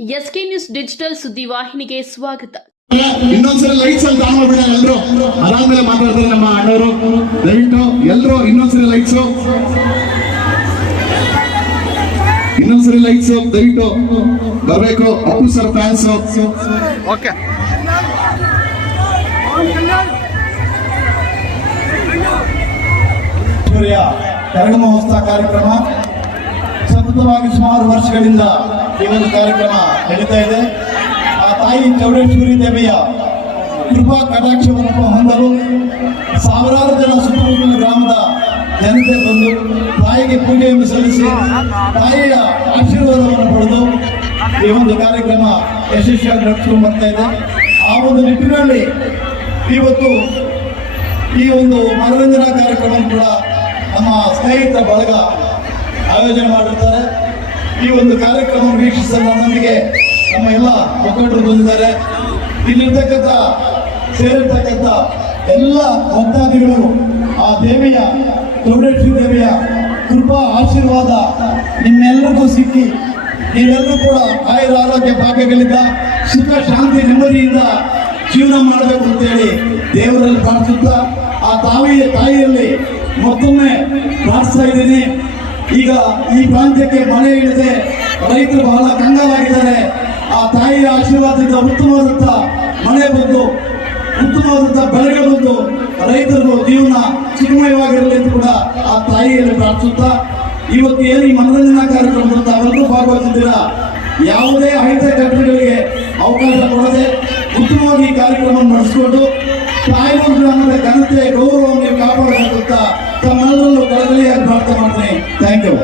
SK news digital ಸುದ್ದಿವಾಹಿನಿಗೆ ಸ್ವಾಗತ. ಇನ್ನೊಂದ್ಸರಿ lights ಅಲ್ಲಿ ಆನ್ ಮಾಡ್ಬಿಡ ಎಲ್ರು. ಅದಾದ್ಮೇಲೆ ಮಾತಾಡ್ತಾರೆ ನಮ್ಮ ಅಣ್ಣವರು. ದಯವಿಟ್ಟು ಎಲ್ರು ಇನ್ನೊಂದ್ಸರಿ ಲೈಟ್ಸ್ ಇನ್ನೊಂದ್ಸರಿ ಲೈಟ್ಸ್ ದಯವಿಟ್ಟು ಬರಬೇಕು. Appu sir fans okay Surya Karaga ಮಹೋತ್ಸವ ಕಾರ್ಯಕ್ರಮ. ಸತತವಾಗಿ ಸುಮಾರು ವರ್ಷಗಳಿಂದ ಈ ಒಂದು ಕಾರ್ಯಕ್ರಮ ನಡೀತಾ ಇದೆ. ಆ ತಾಯಿ ಚೌಡೇಶ್ವರಿ ದೇವಿಯ ಕೃಪಾ ಕಟಾಕ್ಷವನ್ನು ಹೊಂದಲು ಸಾವಿರಾರು ಜನ ಸುತ್ತಮುತ್ತಲ ಗ್ರಾಮದ ಜನತೆ ಬಂದು ತಾಯಿಗೆ ಪೂಜೆಯನ್ನು ಸಲ್ಲಿಸಿ ತಾಯಿಯ ಆಶೀರ್ವಾದವನ್ನು ಪಡೆದು ಈ ಒಂದು ಕಾರ್ಯಕ್ರಮ ಯಶಸ್ವಿಯಾಗಿ ನಡೆಸಿಕೊಂಡು ಬರ್ತಾ ಇದೆ. ಆ ಒಂದು ನಿಟ್ಟಿನಲ್ಲಿ ಇವತ್ತು ಈ ಒಂದು ಮನರಂಜನಾ ಕಾರ್ಯಕ್ರಮ ಕೂಡ ನಮ್ಮ ಸ್ನೇಹಿತರ ಬಳಗ ಆಯೋಜನೆ ಮಾಡಿರ್ತಾರೆ. ಈ ಒಂದು ಕಾರ್ಯಕ್ರಮ ವೀಕ್ಷಿಸಲು ನಮಗೆ ನಮ್ಮ ಎಲ್ಲ ಮುಖಂಡರು ಬಂದಿದ್ದಾರೆ. ಇಲ್ಲಿರ್ತಕ್ಕಂಥ, ಸೇರಿರ್ತಕ್ಕಂಥ ಎಲ್ಲ ಭಕ್ತಾದಿಗಳು ಆ ದೇವಿಯ ಗೌಡೇಶ್ವರಿ ದೇವಿಯ ಕೃಪಾ, ಆಶೀರ್ವಾದ ನಿಮ್ಮೆಲ್ಲರಿಗೂ ಸಿಕ್ಕಿ ನೀವೆಲ್ಲರೂ ಕೂಡ ಆಯುರ ಆರೋಗ್ಯ ಭಾಗ್ಯಗಳಿಂದ, ಸುಖ, ಶಾಂತಿ, ನೆಮ್ಮದಿಯಿಂದ ಜೀವನ ಮಾಡಬೇಕು ಅಂತೇಳಿ ದೇವರಲ್ಲಿ ಪ್ರಾರ್ಥಿಸುತ್ತಾ, ಆ ತಾವಿಯ ತಾಯಿಯಲ್ಲಿ ಮತ್ತೊಮ್ಮೆ ಪ್ರಾರ್ಥಿಸ್ತಾ ಇದ್ದೀನಿ. ಈಗ ಈ ಪ್ರಾಂತ್ಯಕ್ಕೆ ಮಳೆ ಇಳಿದೆ. ರೈತರು ಬಹಳ ಕಂಗಾಲಾಗಿದ್ದಾರೆ. ಆ ತಾಯಿಯ ಆಶೀರ್ವಾದದಿಂದ ಉತ್ತಮವಾದಂಥ ಮಳೆ ಬಂದು ಉತ್ತಮವಾದಂಥ ಬೆಳೆಗೆ ಬಂದು ರೈತರು ಜೀವನ ಚಿಕ್ಕಮಯವಾಗಿರಲಿ ಅಂತ ಕೂಡ ಆ ತಾಯಿಯಲ್ಲಿ ಪ್ರಾರ್ಥಿಸುತ್ತಾ, ಇವತ್ತು ಏನು ಈ ಮನರಂಜನಾ ಕಾರ್ಯಕ್ರಮದಲ್ಲಿ ತಾವೆಲ್ಲರೂ ಭಾಗವಹಿಸಿದ್ದೀರ? ಯಾವುದೇ ಹೈಟೆಕ್ ಘಟನೆಗಳಿಗೆ ಅವಕಾಶ ಕೊಡದೆ ಉತ್ತಮವಾಗಿ ಈ ಕಾರ್ಯಕ್ರಮ ನಡೆಸಿಕೊಂಡು ತಾಯಿಗಳು ಗ್ರಾಮದ ಘನತೆ ಗೌರವವನ್ನು ಕಾಪಾಡಬೇಕಂತ ತಮ್ಮೆಲ್ಲರಲ್ಲೂ ಕಳಕಳಿಯಾಗಿ ಪ್ರಾರ್ಥನೆ ಮಾಡ್ತೀನಿ. Thank you.